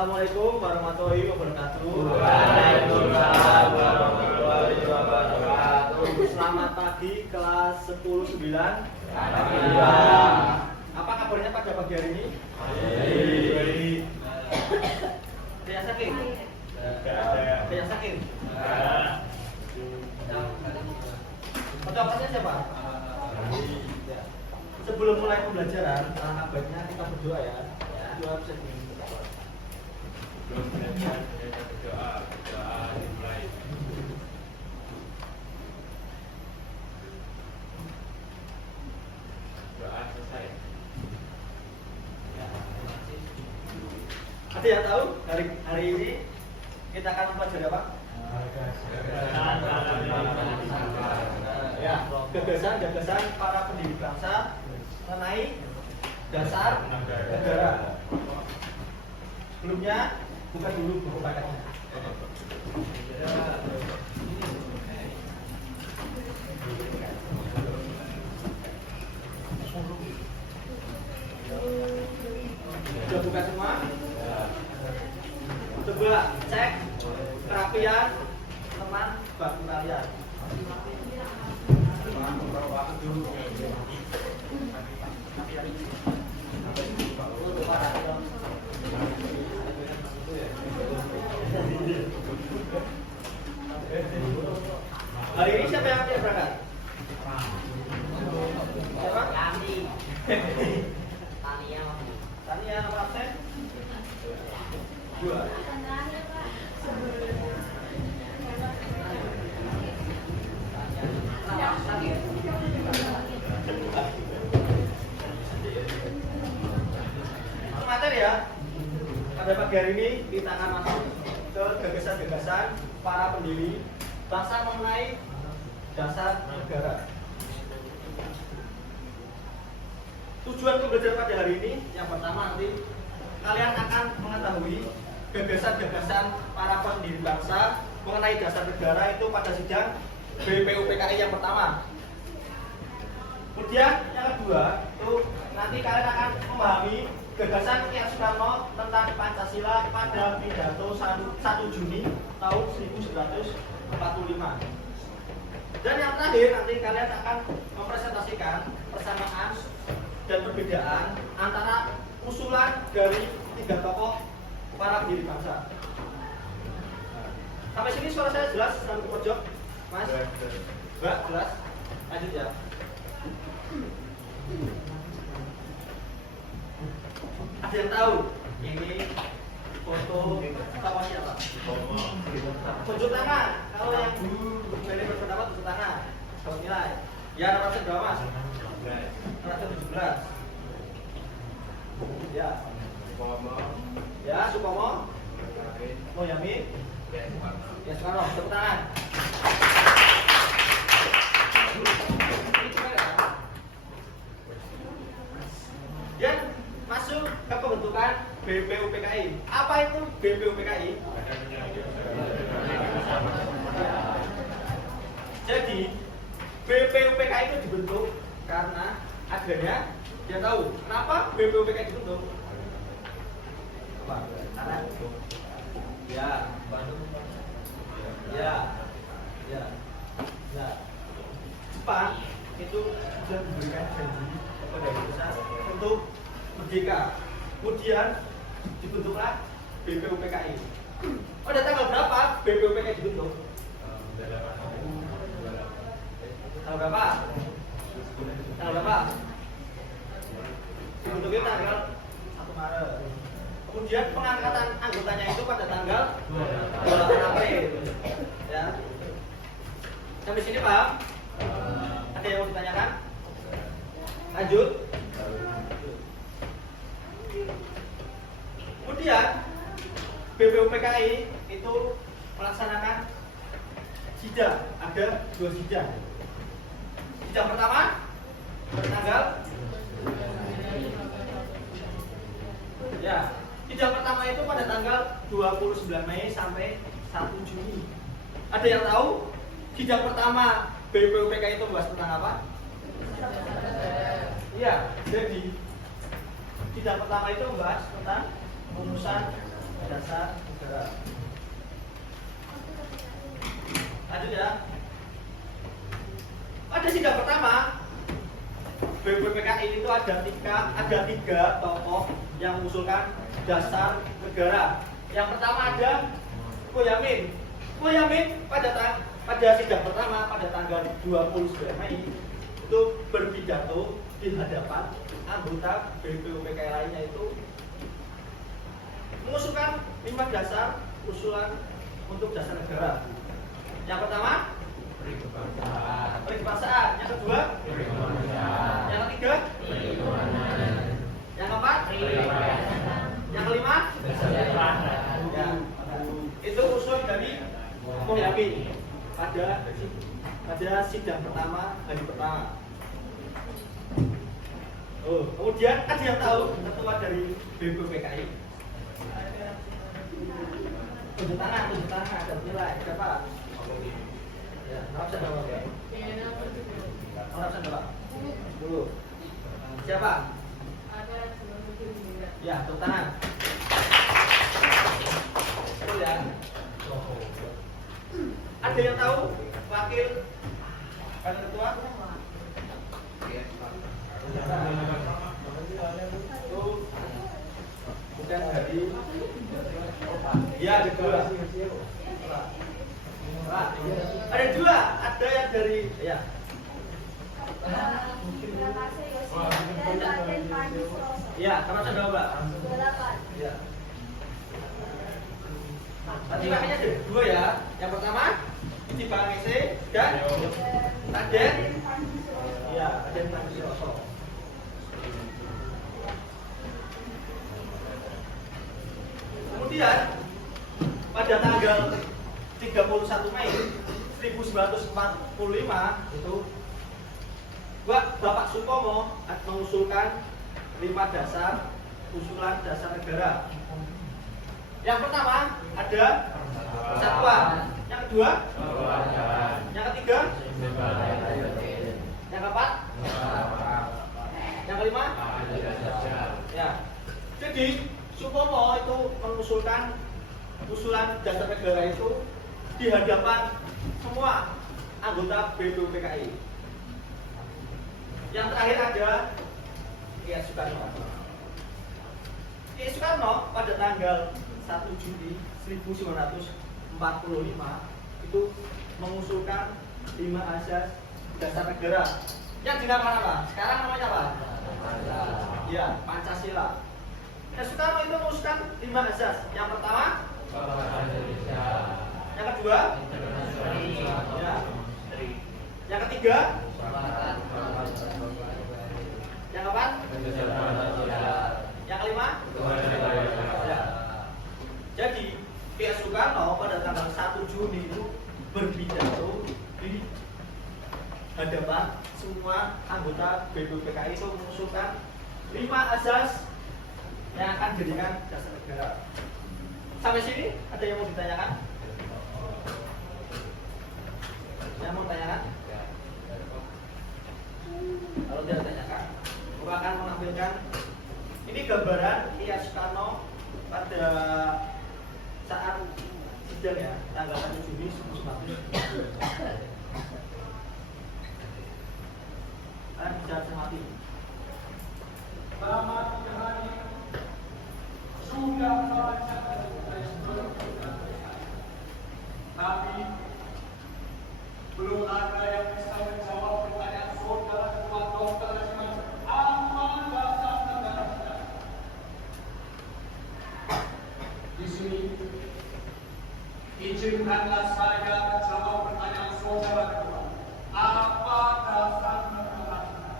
Assalamualaikum warahmatullahi wabarakatuh. Waalaikumsalam warahmatullahi wabarakatuh. Selamat pagi kelas 10-9. Alhamdulillah. Apa kabarnya pada pagi hari ini? Baik. Ada yang sakit? Ada yang sakit? Pendampingnya siapa? Ya. Sebelum mulai pembelajaran, alangkah baiknya kita berdoa ya. Doa bisa dimulai. Belum belajar, berdoa dimulai. Doa selesai. Ada yang tahu hari ini kita akan mempelajari apa? Ya, gagasan para pendiri bangsa mengenai dasar negara. Sebelumnya buka dulu buku paketnya. Sudah buka semua? Coba cek kerapian teman baku kalian. Hari ini siapa yang tidak berangkat? Siapa? Tania nomor absen? 2. Materi ya. Pada pagi hari ini kita akan masuk ke gagasan-gagasan para pendiri bangsa mengenai dasar negara. Tujuan pembelajaran pada hari ini yang pertama nanti kalian akan mengetahui gagasan-gagasan para pendiri bangsa mengenai dasar negara itu pada sidang BPUPKI yang pertama. Kemudian yang kedua itu nanti kalian akan memahami gagasan Kiai Soekarno tentang Pancasila pada pidato 1 Juni tahun 1945. Dan yang terakhir nanti kalian akan mempresentasikan persamaan dan perbedaan antara usulan dari 3 tokoh para pendiri bangsa. Sampai sini suara saya jelas sampai ke pojok, Mas? Mbak, jelas? Lanjut ya. Ada yang tahu ini foto tokoh siapa? Tunjuk tangan. Kalau yang boleh berpendapat tunjuk tangan. Kalau nilai. Ya, nomor berapa, Mas? 17. Ya. Ya, Supomo. Oh, Yamin. Ya, Soekarno. Tepuk tangan. Dan masuk ke pembentukan BPUPKI. Apa itu BPUPKI? Jadi BPUPKI itu dibentuk karena adanya, dia tahu kenapa BPUPKI dibentuk? Apa? Karena ya, Jepang itu sudah memberikan janji kepada Indonesia untuk merdeka. Kemudian dibentuklah BPUPKI. Pada tanggal berapa BPUPKI dibentuk? Tanggal berapa? Tanggal berapa? Dibentuknya tanggal 1 Maret. Kemudian pengangkatan anggotanya itu pada tanggal 28 April. Ya. Sampai sini paham? Ada yang mau ditanyakan? Lanjut. Kemudian BPUPKI itu melaksanakan sidang, ada 2 sidang. Sidang pertama bertanggal sidang pertama itu pada tanggal 29 Mei sampai 1 Juni. Ada yang tahu sidang pertama BPUPKI itu membahas tentang apa? Iya, jadi sidang pertama itu membahas tentang rumusan dasar negara. Lanjut ya. Pada sidang pertama BPPKI itu ada tiga tokoh yang mengusulkan dasar negara. Yang pertama ada Boyamin. Boyamin pada sidang pertama pada tanggal 29 Mei itu berpidato di hadapan anggota BPUPKI lainnya itu mengusulkan 5 dasar usulan untuk dasar negara. Yang pertama perikebangsaan, yang kedua yang ketiga yang keempat yang kelima ya, itu usul dari Boyamin pada sidang pertama hari pertama. Kemudian ada yang tahu ketua dari BPUPKI? Tunjuk tangan ada nilai siapa? Ya, nafsa jawab ya. Nafsa jawab. Dulu. Siapa? Ya, tunjuk tangan. Betul ya. Ada yang tahu wakil ketua? Itu bukan dari ya ada dua. Ada dua, ada yang dari ya. Ya, sama saya jawab. Ya. Nanti makanya ada dua ya. Yang pertama ini Bang Ese dan Raden. Ya, Raden Panjiroso. Kemudian pada tanggal 31 Mei 1945 itu Bapak Sutomo mengusulkan 5 dasar usulan dasar negara. Yang pertama ada persatuan, yang kedua yang ketiga yang keempat yang kelima ya. Jadi Sutomo itu mengusulkan usulan dasar negara itu di hadapan semua anggota BPUPKI. Yang terakhir ada Kiai Soekarno. Kiai Soekarno pada tanggal 1 Juli 1945 itu mengusulkan 5 asas dasar negara yang dinamakan apa? Sekarang namanya apa? Ya, Pancasila. Nah, Soekarno itu mengusulkan 5 asas. Yang pertama, yang kedua, ya. Yang ketiga, yang keempat, yang kelima, ya. Jadi, Kiai Soekarno pada tanggal 1 Juni itu berpidato di hadapan semua anggota BPUPKI itu mengusulkan 5 asas yang akan dijadikan dasar negara. Sampai sini ada yang mau ditanyakan? Yang mau tanyakan? Kalau tidak tanyakan, saya akan menampilkan ini gambaran Kiai Soekarno pada saat sidang ya, tanggal 1 Juni 1945. Kalian bisa cermati. Selamat hari sudah membaca tapi belum ada yang bisa menjawab pertanyaan saudara ketua dokter apa dasar negara kita. Di sini izinkanlah saya menjawab pertanyaan saudara ketua. Apa dasar negara kita?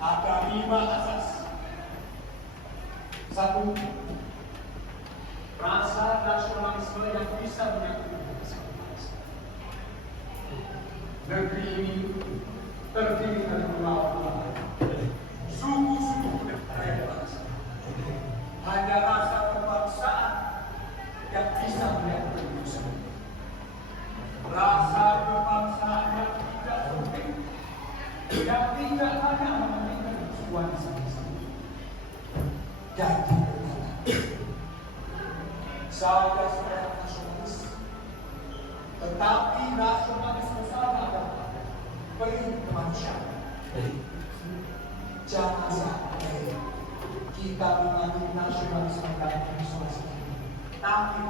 Ada 5 asas. 1. Rasa nasionalisme yang bisa menyatukan bangsa. Negeri ini terdiri dari pulau-pulau, suku-suku dan budaya bangsa. Hanya rasa kebangsaan yang bisa menyatukan itu semua. Rasa kebangsaan yang tidak penting, yang tidak hanya mementingkan tujuan sendiri. Jadi Saya seorang nasionalis, tetapi nasionalisme saya adalah beri kemanusiaan. Jangan sampai kita mengandung nasionalisme dalam isolasi ini, tapi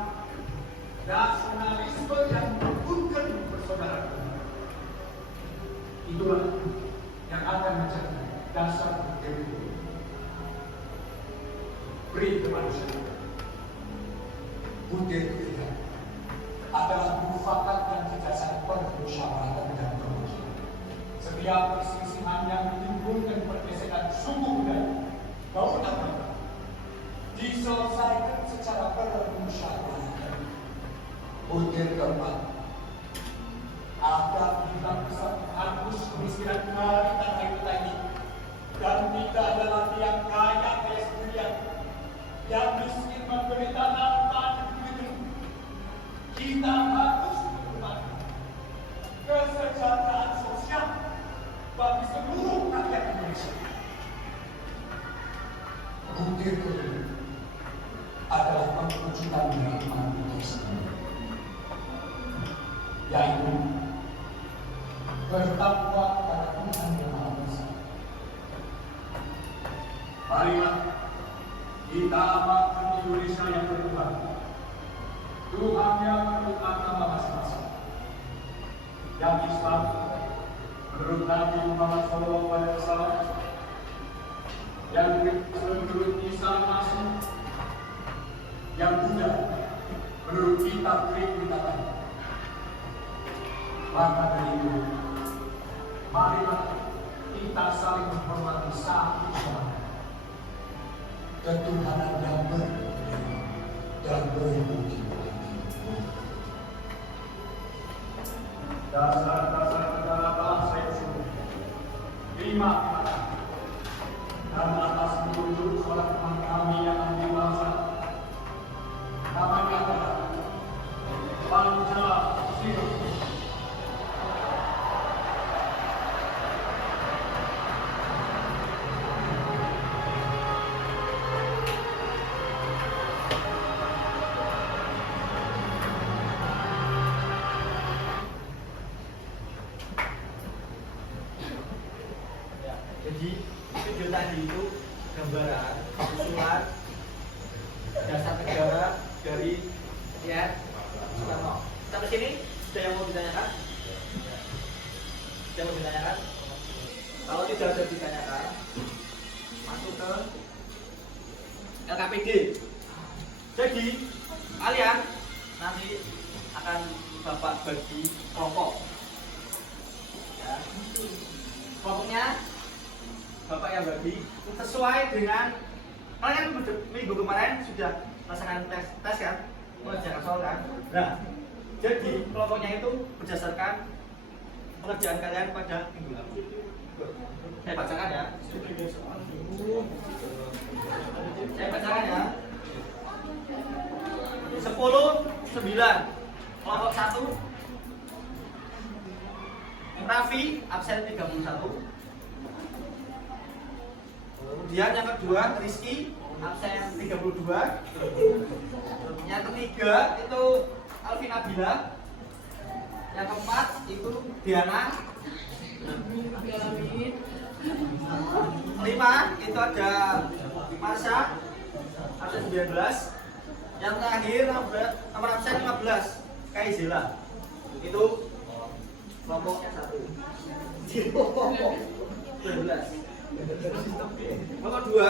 nasionalisme yang merukunkan persaudaraan. Itulah yang akan menjadi dasar demokrasi. Beri kemanusiaan. Butir ketiga adalah mufakat yang didasarkan pada musyawarah dan permusuhan. Setiap perselisihan yang menimbulkan pergesekan suku budaya maupun agama diselesaikan secara bermusyawarah. Butir keempat, agar kita bisa menghapus kemiskinan kami tanah kita ini, dan tidak ada lagi yang kaya sendirian, yang miskin menderita tanpa begitu. Kita harus berubah kesejahteraan sosial bagi seluruh rakyat Indonesia. Butir kedua adalah perwujudan dari iman kita, yaitu bertakwa kepada Tuhan Yang Maha Esa. Marilah kita amalkan Indonesia yang berkembang. Tuhan yang beragama masing-masing. Yang Islam menurut Nabi Muhammad SAW, yang menurut Isa Masih, yang Buddha menurut kitab Tripitaka. Maka dari itu, marilah kita saling menghormati satu sama lain. Ketuhanan yang berbeda dan berwujud. Dasar-dasar negara bangsa itu 5 dan atas petunjuk seorang teman kami yang ahli bahasa, namanya adalah Pancasila. Jadi video tadi itu gambaran usulan dasar negara dari Soekarno. Sampai sini ada yang mau ditanyakan? Ada yang mau ditanyakan? Kalau tidak ada ditanyakan, masuk ke LKPD. Jadi kalian nanti akan Bapak bagi kelompok. Ya. Kelompoknya Bapak yang bagi sesuai dengan kalian minggu kemarin sudah melaksanakan tes kan, mengerjakan soal kan. Nah, jadi kelompoknya itu berdasarkan pengerjaan kalian pada minggu lalu. Saya bacakan ya. Saya bacakan ya. 10, 9. Kelompok 1 Raffi absen 31. Kemudian yang kedua Rizky absen 32. Yang ketiga itu Alvin Nabila. Yang keempat itu Diana. 5 itu ada Marsha absen 19. Yang terakhir nomor absen 15 Kaizela. Itu kelompok 1. 12. Kelompok 2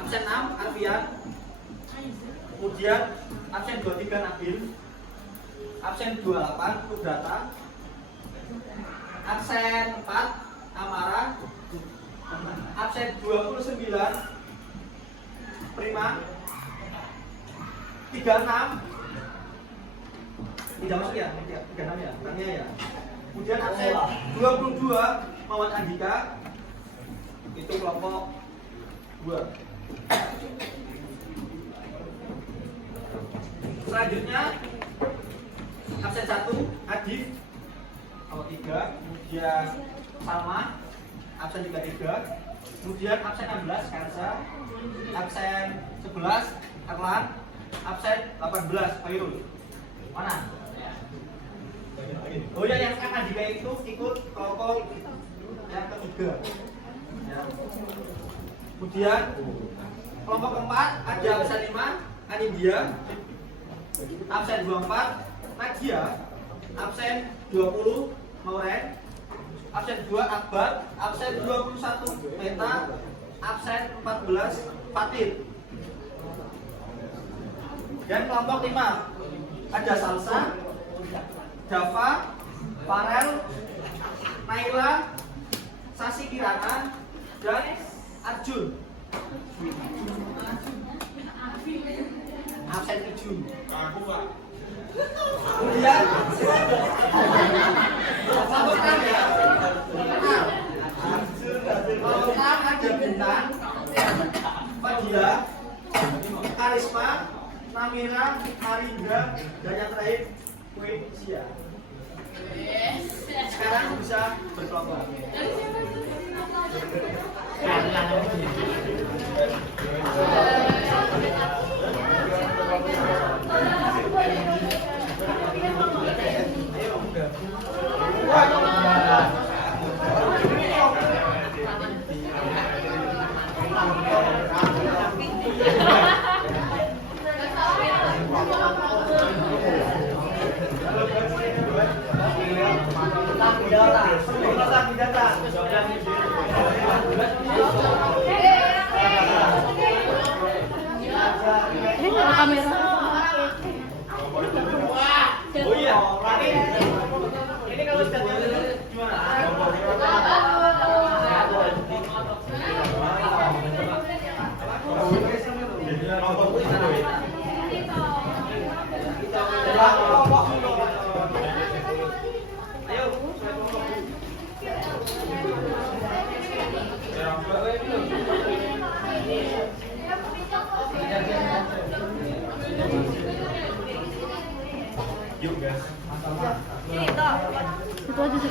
absen 6 Alfian. Kemudian absen 23 Nabil. Absen 28 Kudrata. Absen 4 Amara. Absen 29 Prima. 36 tidak masuk ya, 36 ya, tanya ya. Kemudian absen 22 Muhammad Andika. Itu kelompok 2. Selanjutnya absen 1 Adif kelompok 3. Kemudian Salma absen 33. Kemudian absen 16 Karsa. Absen 11 Arlan, absen 18, Khairul. Mana? Oh ya, yang kan Andika itu ikut kelompok yang ketiga. Ya. Kemudian kelompok keempat ada absen 5, Anindya, absen 24, Nadia, absen 20, Mauren, absen 2, Akbar, absen 21, Meta, absen 14, Fatir. Dan kelompok 5 ada Salsa, Dava, Farel, Naila, Sasi Kirana, dan Arjun. Absen 7. Aku Pak. Kemudian kelompok 6 ya. Kelompok 6 ada Bintang, Fadia, Karisma, Namira, Arindra, dan yang terakhir Sia. Sekarang bisa berkelompok. Ini nggak kamera. Oh iya, ini kalau sudah gimana? Ayo, Yuk guys. Itu aja sih.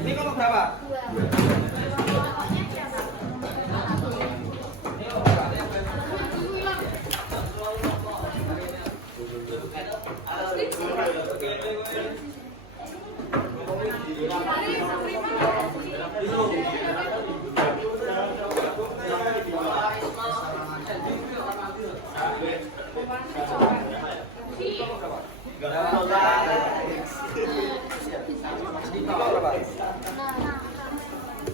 ini kelompok berapa?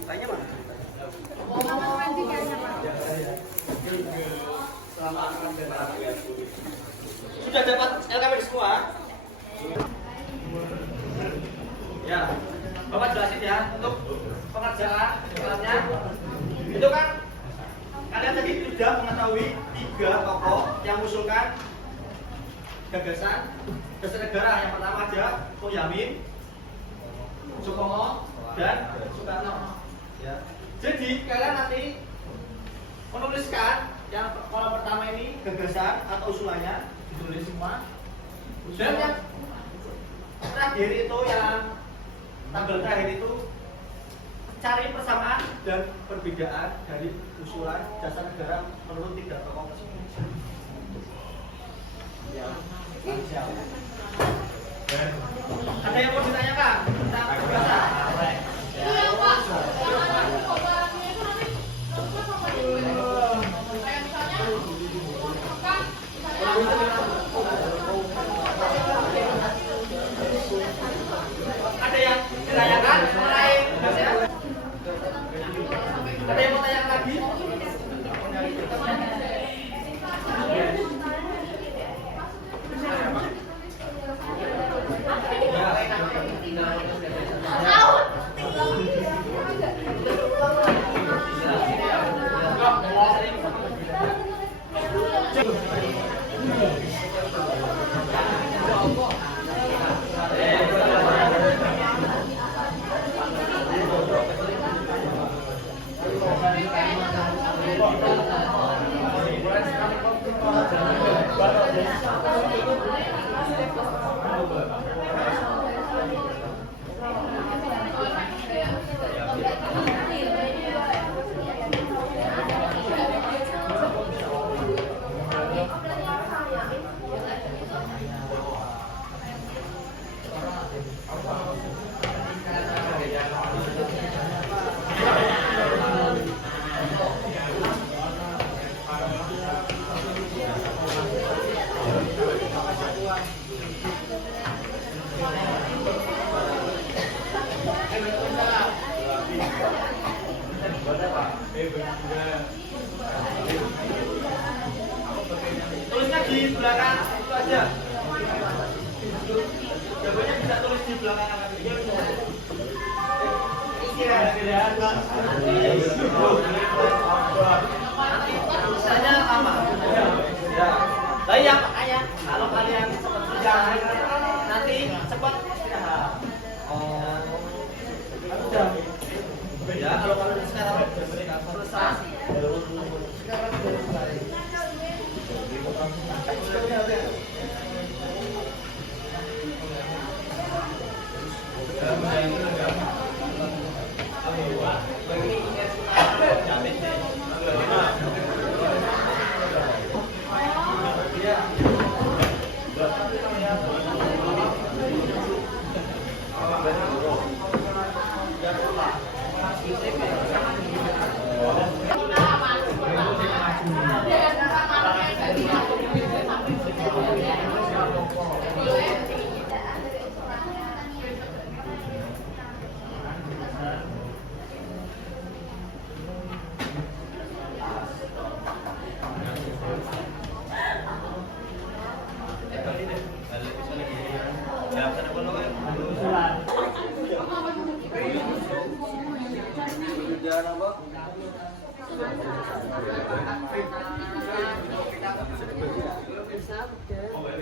Tanya mana? Sudah dapat LKPD semua? Ya, Bapak jelasin ya untuk pengerjaan alatnya. Itu kan kalian tadi sudah mengetahui 3 tokoh yang mengusulkan gagasan dasar negara. Yang pertama ada Boyamin, Sukomo, dan Soekarno. Ya. Jadi kalian nanti menuliskan yang kolom pertama ini gagasan atau usulannya ditulis semua. Dan yang terakhir itu yang tabel terakhir itu cari persamaan dan perbedaan dari usulan dasar negara menurut 3 tokoh tersebut. Ya, siap. Ada yang mau ditanyakan tentang gagasan? Ada yang ditanyakan mulai ada yang mau tanyakan lagi? Tulisnya di belakang itu aja. Jawabannya bisa tulis di belakang anak itu. Tulisannya lama. Ya. Lah iya makanya kalau kalian cepat kerja nanti cepat istirahat. Oh. Ya kalau kalian sekarang selesai.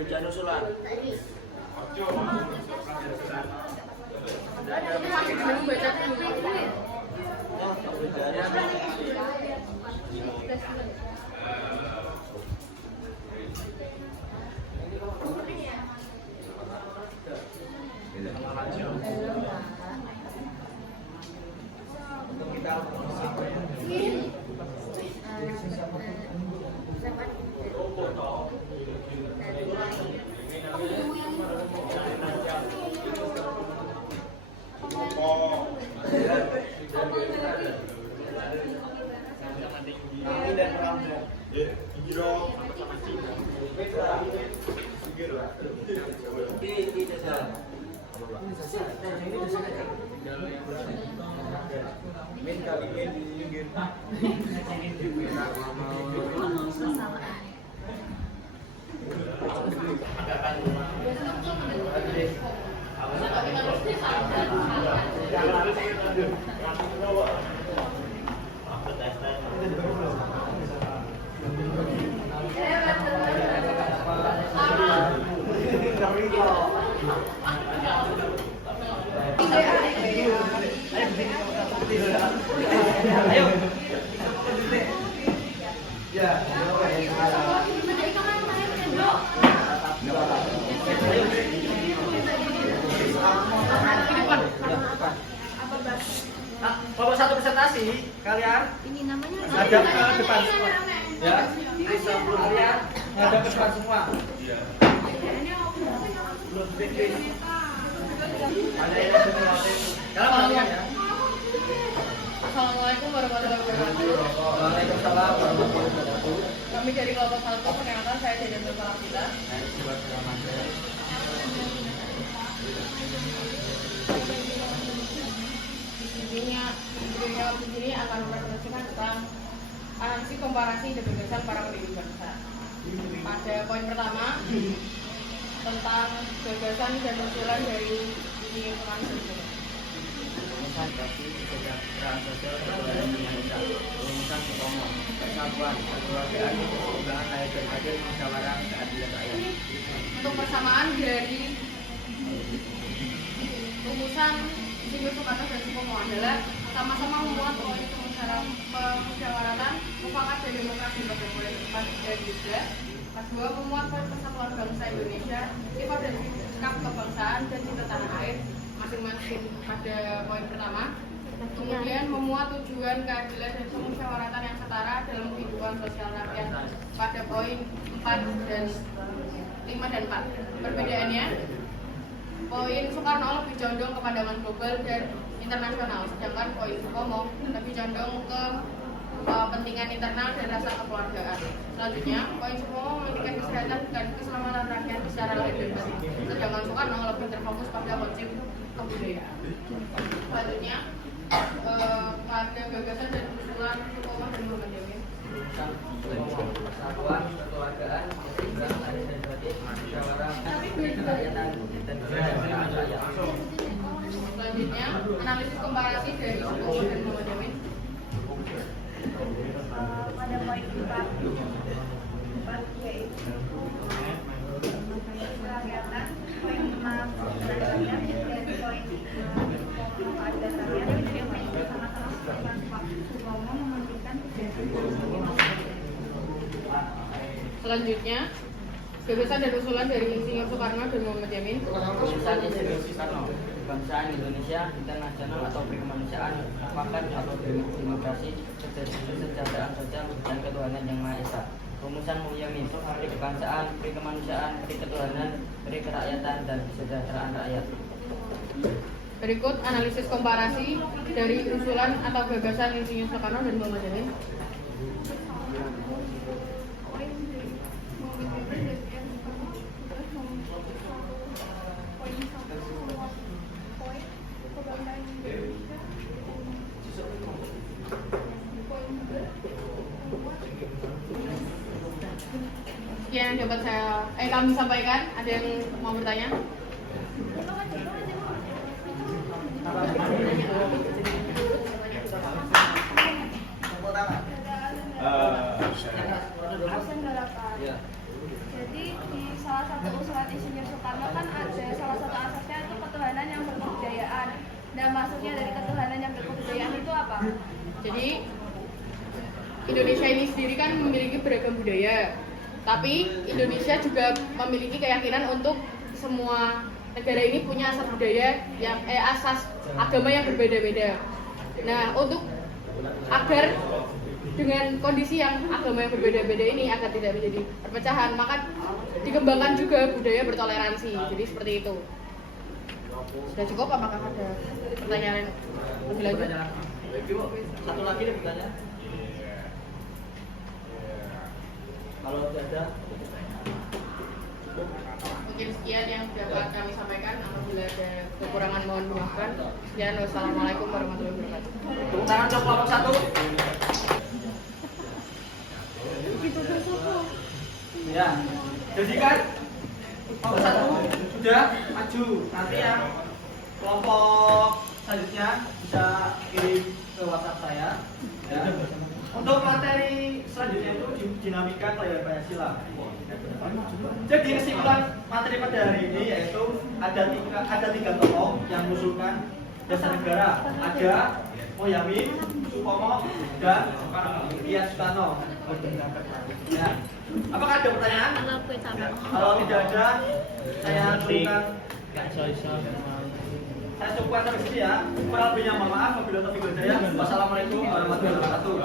Jangan usulan. Ayo. Ya. Kalau satu presentasi kalian Ini namanya ada ke depan semua. Ya. Sebelum kalian ada ke depan semua. Iya. Belum bikin. Ada yang kalau melakukan ya. Assalamualaikum warahmatullahi wabarakatuh. Waalaikumsalam warahmatullahi wabarakatuh. Kami dari kelompok 1, perkenalkan saya Deden Nurfalafila. Videonya di sini akan mempresentasikan tentang analisis komparasi dan gagasan para pendiri bangsa. Pada poin pertama tentang gagasan dan usulan dari isi lingkungan hidup. bangsa, kasih, kesejahteraan sosial, ketuhanan yang Maha Esa. Rumusan Sutomo, persatuan, kekeluargaan, keseimbangan rakyat dan adil, musyawarah, keadilan rakyat. Untuk persamaan dari rumusan Insinyur Soekarno dan Sutomo adalah sama-sama memuat poin kemusyawaratan, mufakat dan demokrasi pada poin 4 dan 3. Pas 2 memuat poin persatuan bangsa Indonesia, sifat dan sikap kebangsaan dan cinta tanah air masing-masing pada poin pertama. Kemudian memuat tujuan keadilan dan kemusyawaratan yang setara dalam kehidupan sosial rakyat pada poin 4 dan 5 dan 4. Perbedaannya, poin Soekarno lebih condong ke pandangan global dan internasional, sedangkan poin Sutomo lebih condong ke kepentingan internal dan rasa kekeluargaan. Selanjutnya, poin Sutomo memiliki kesehatan dan keselamatan rakyat secara lahir dan batin, sedangkan Soekarno lebih terfokus pada konsep kebudayaan. Selanjutnya, pada gagasan dan usulan Sutomo dan Muhammad Yamin. Persatuan, kekeluargaan, keseimbangan rakyat dan batin, musyawarah, kerakyatan, dan kesejahteraan rakyat. Selanjutnya, analisis komparasi dari Sutomo dan Muhammad Yamin. Pada poin 4 yaitu kerakyatan, poin 6 rakyat, dan poin 5 ada rakyat yang sama-sama sepakat Pak Sutomo memberikan Selanjutnya, gagasan dan usulan dari Insinyur Soekarno dan Muhammad Yamin. Rumusan Insinyur Soekarno, kebangsaan Indonesia, internasional atau kemanusiaan, mufakat atau demokrasi, kesejahteraan sosial, dan ketuhanan yang Maha Esa. Rumusan Muhyamin, peri kebangsaan, peri kemanusiaan, peri ketuhanan, peri kerakyatan, dan kesejahteraan rakyat. Berikut analisis komparasi dari usulan atau gagasan Insinyur Soekarno dan Muhammad Yamin. Sekian yang dapat kami sampaikan. Ada yang mau bertanya? Absen 8. Jadi di salah satu usulan Insinyur Soekarno kan ada salah satu asasnya itu ketuhanan yang berkebudayaan. Nah, maksudnya dari ketuhanan yang berkebudayaan itu apa? Jadi Indonesia ini sendiri kan memiliki beragam budaya, tapi Indonesia juga memiliki keyakinan untuk semua negara ini punya asas budaya yang asas agama yang berbeda-beda. Nah, untuk agar dengan kondisi yang agama yang berbeda-beda ini agar tidak menjadi perpecahan, maka dikembangkan juga budaya bertoleransi. Jadi seperti itu. Sudah cukup? Apakah ada pertanyaan lebih lanjut? Satu lagi deh bertanya. Kalau tidak ada, Mungkin sekian yang dapat kami sampaikan. Apabila ada kekurangan mohon dimaafkan. Sekian, wassalamualaikum warahmatullahi wabarakatuh. tepuk tangan dong kelompok 1. Ya, jadi kan kelompok 1 sudah maju. Nanti yang kelompok selanjutnya bisa kirim ke WhatsApp saya. Ya. Untuk materi selanjutnya itu dinamika layar Pancasila. Jadi kesimpulan materi pada hari ini yaitu ada tiga tokoh yang mengusulkan dasar negara. Ada Muhyamin, Sutomo, dan Soekarno. Ya. Apakah ada pertanyaan? Kalau tidak ada, saya berikan. Saya cukupkan sampai sini ya. Kurang lebihnya mohon maaf. Wabillahi taufiq wal hidayah. Wassalamualaikum warahmatullahi wabarakatuh.